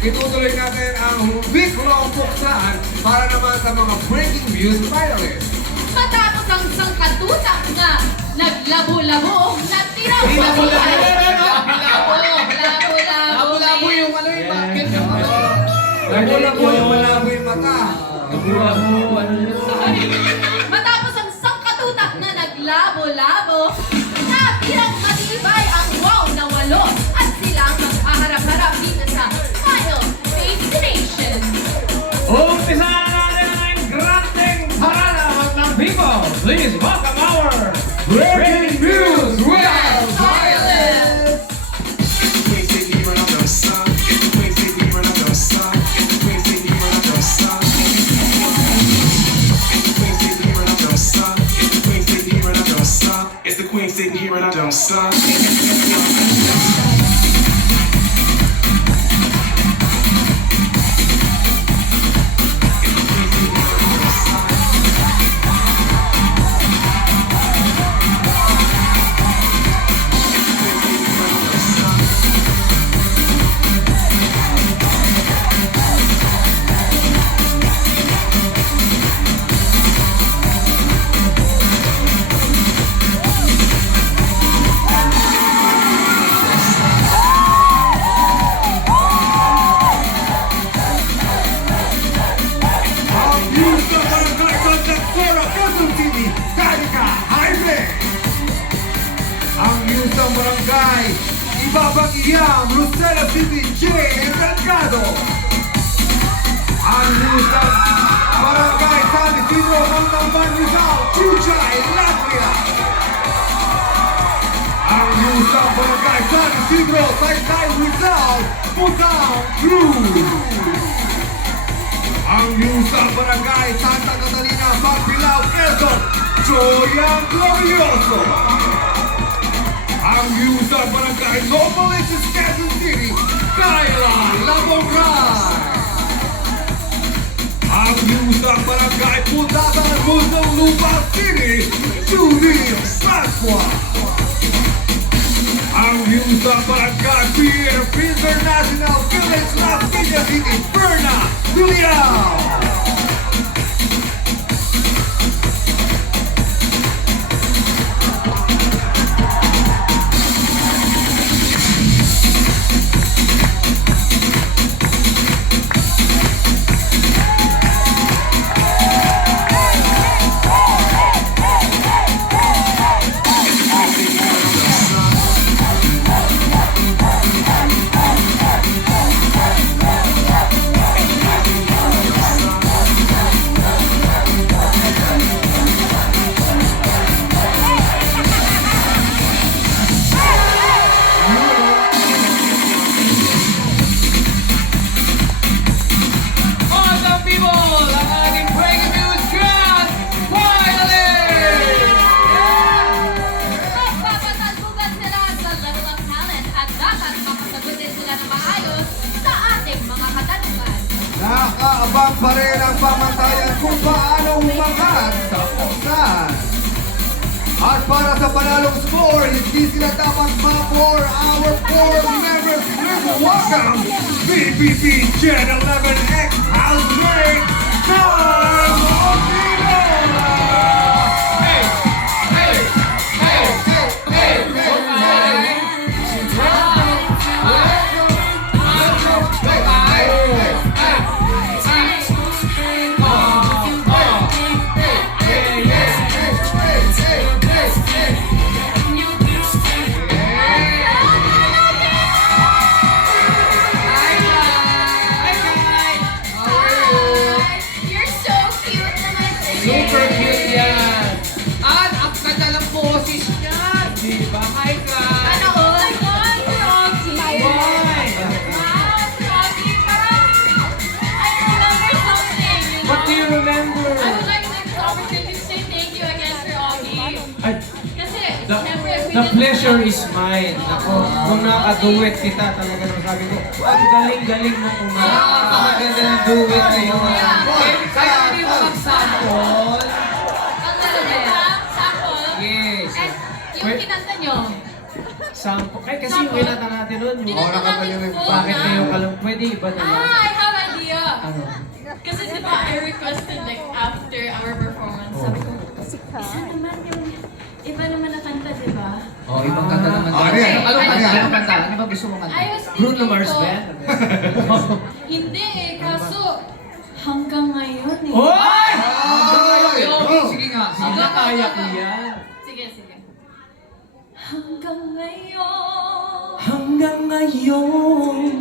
itutuloy natin ang week-long buksan para naman sa mga breaking news finalists. Matapos ang sangkatutak na naglabo-labo na tiraw Labo-labo yung ano yung bakit yung ano. Labo-labo yung malabo yung mata. Labo-labo, ano yun? Matapos ang sangkatutak na naglabo-labo, natirang matibay ang wow na walo at silang magkaharap-harap dito sa Final Destination. Umpisa na natin ang granding parada ng people. Please welcome our Breaking news with Violet! It's the queen sitting here and I don't suck. Ang news ng barangay sa Nagpura, Quezon City, Danica Jaime! Ang news ng barangay, Ibabang-Iyam, Lucena City, Jane Delgado! Ang news ng barangay San Isidro, Montalban, Rizal, Chuchay, Latvia! Ang news ng barangay San Isidro, Taytay, Rizal, Butang, Cruz! Ang news ng barangay Santa Catalina, Pagbilao, Quezon, Joyang Glorioso. Ang news ng barangay Novaliches, Quezon City, Kayla Labongray. Ang news ng barangay Putatan, Musong Lupa City, Judy Pasqua. Ang news ng barangay Pierre International Village, Las Piñas City, Berna Juliao. All the people, ang ating breaking news grand finalist! Magpapatalbugan sila sa laro ng talent at dapat makasagutin sila ng maayos sa ating mga katanungan. Nakaabang pa rin ang pamantayan kung paano umangat sa buksan. At para sa panalong score, hindi sila dapat ma-for our 4 members. Please welcome BBB Gen 11X Housemate, Norm Oquino! Hey! Hey! Hey! Hey! You're so cute naman si Super cute yan! At ang ganda ng boses niya! Di ba, Kai Kai? Ano all? Oh my God, Rocky. Why? Wow, Rocky, parang I remember something, you know? What do you remember? I would like to take this opportunity to say thank you again for Rocky. Ay, Kasi, The, syempre, we the didn't- pleasure is mine. Ako, kung nakaduet kita, talaga nang sabi ko, ang galing-galing mo kumanta. Ang ganda ng duet na yun. Kaya hindi mo mag-sample. Ang talaga, sample. Yes. And yung kinanta nyo, Sample. Ay, kasi yung kinata natin nun. Yung, Oo, nakatayo rin. bakit na yung kalam... Pwede iba na lang. Ah, I have idea. Ano? Kasi di ba I requested like after our performance, sabi ko, iba naman na kanta, di ba? Oh, ibang kanta naman. Ano yan? Anong kanta? Ano yan? Anong kanta? Ano ba gusto mong kanta? I was Bruno thinking Mars ko, Band? hindi eh, kaso hanggang ngayon eh. Hoy! Ay! Okay, sige nga. Sige Hindi nga. na kaya ko yan. Sige, sige. Hanggang ngayon, Hanggang ngayon,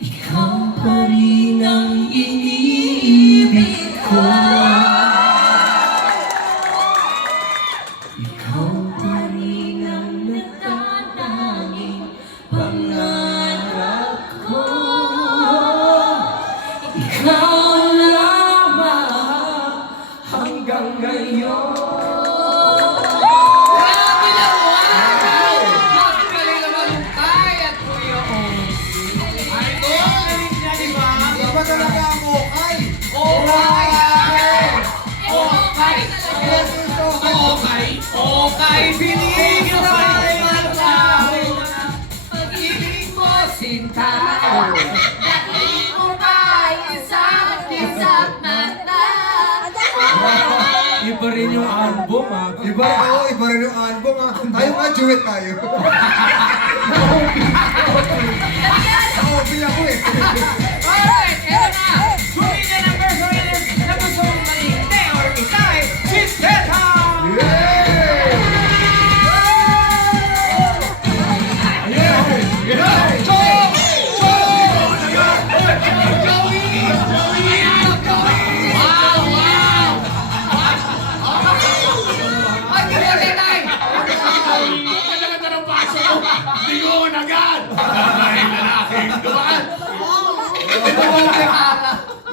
ikaw pa rin ang iniibig ko. Ikaw pa rin ang natatanging pangarap ko. ikaw lamang hanggang ngayon. Grabe naman! Bakit galing naman yung Tay at Kuya Ogie? Ay, Galing niya, di ba? Iba talaga ang okay. Okay! Okay talaga. Okay! Okay! Binigyan tayo ng tao na pag-ibig mo, sinta. Dating mo ba isang isang mata? Iba rin yung album, ha? Iba rin yung album ha. Tayo nga, duet tayo. Oo, pila ko eh. Alright! Eto na! Sumin na ng version na gusto mong maging te or itay, si Teta! Yay! Wow! Wow! Ay, hindi mo Tay!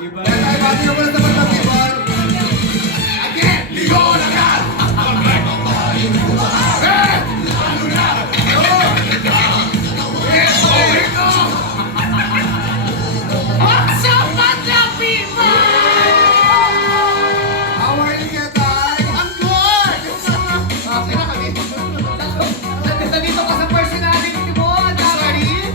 Iba Ay, bati naman sa pagtagiban. What's up, Madla people? How are you, Ketay? Ang good! Okay na kami. Nandito ka sa personality mo.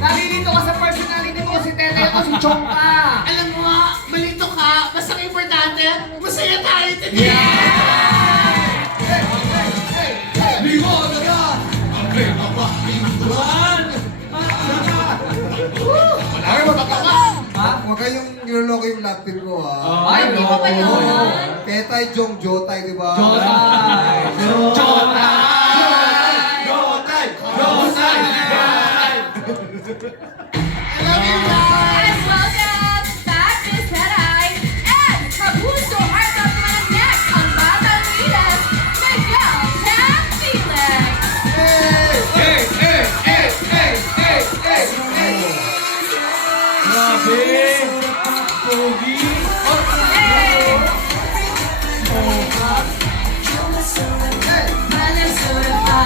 Nalilito ka sa personality mo. Si Tete ako si Chongka. Alam mo, malito ka, basta ang importante, masaya tayo today! Ay, huwag kayong niloloko yung laptop ko ha. Ay, Hindi mo ba yun? Ketay, Jong, Jotay, di ba? Jotay! Guys, welcome back to Saray and Kapuso Art of Managnek ang Batang Lilas, Miguel Tam Felix. Grabe! Pogi! Malasura pa.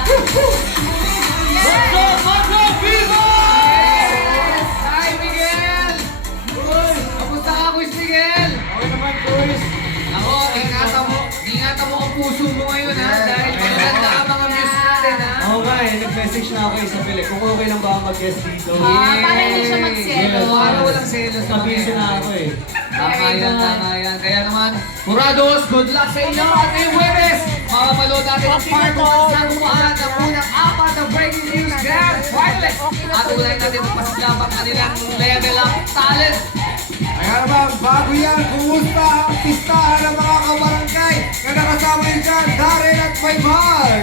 Madla People! Hi, Miguel! Kamusta ka, Kuis Miguel? Okay naman, boys. Ako, ingatan mo ang puso mo ngayon ha, dahil maganda ang mga views natin ha. Oo nga eh, nag-message na ako sa Philip kung okay lang ba ako mag-guest dito. Para hindi siya magselos. Para walang selos na Nabisi na ako eh. Tama yan. Kaya naman, Murados, good luck sa inyo at ngayong Huwebes, makapalood natin ang part 1 sa kumuhaan ng unang apat na breaking news grand finalists. At ulay natin ang pasiglap ang kanilang level of talent. Kaya naman, bago yan, kumusta ang pistahan ng mga kabarangay na nakasama nyo dyan, Darren at Maymay?